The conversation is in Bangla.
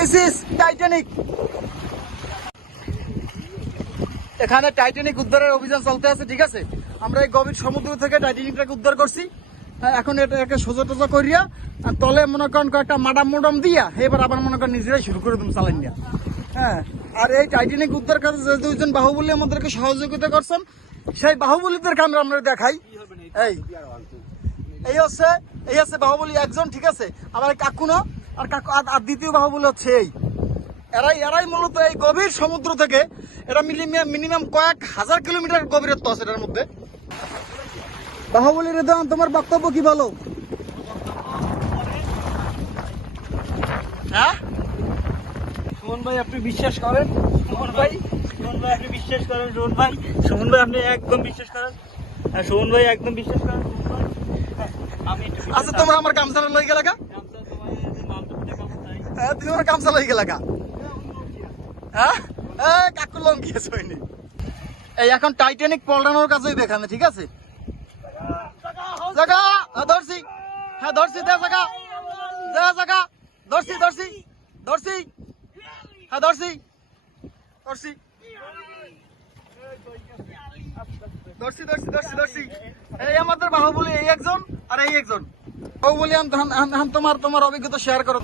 This is Titanic. এখানে টাইটানিক উদ্ধারের অভিযান চলতে আছে, ঠিক আছে। আমরা এই গভীর সমুদ্র থেকে টাইটানিকটাকে উদ্ধার করছি। এখন এটাকে সোজা টোজা করিয়া আর তলে মনে করেন কয়েকটা মাডাম দিয়া এবার আবার মনে করেন নিজেরাই শুরু করে দিন চালান দিয়া। হ্যাঁ, আর এই টাইটানিক উদ্ধার কাজে যে দুইজন বাহুবলী আমাদেরকে সহযোগিতা করছেন, সেই বাহুবলীদেরকে আমরা দেখাই। এই হচ্ছে বাহুবলী একজন, ঠিক আছে। আবার কাকু না, আর কাকু আর দ্বিতীয় বাহুবলী হচ্ছে এরাই মূলত এই গভীর সমুদ্র থেকে, এটা মিনিমাম কয়েক হাজার কিলোমিটার গভীরত্ব আছে এটার মধ্যে। বাহুবলী রেদওয়ান, তোমার বক্তব্য কি বলো? হ্যাঁ সুমন ভাই আপনি বিশ্বাস করেন, সুমন ভাই আপনি বিশ্বাস করেন, সুমন ভাই আপনি একদম বিশ্বাস করেন, সুমন ভাই একদম বিশ্বাস করেন। আমি আচ্ছা, তোমরা আমার গামছা লই গেলা কা? তুমি আমার গামছা লই গেলা কা? হ্যাঁ, কাকু লঙ্গি আছে হয়নি। এই এখন টাইটানিক পল্টানোর কাছেই এখানে, ঠিক আছে। জায়গা ধরছি, হ্যাঁ ধরছি, দে জায়গা, ধরছি হ্যাঁ ধরছি এই আমাদের বাহুবলী এই একজন আর এই একজন। বাহুবলী তোমার অভিজ্ঞতা শেয়ার করো।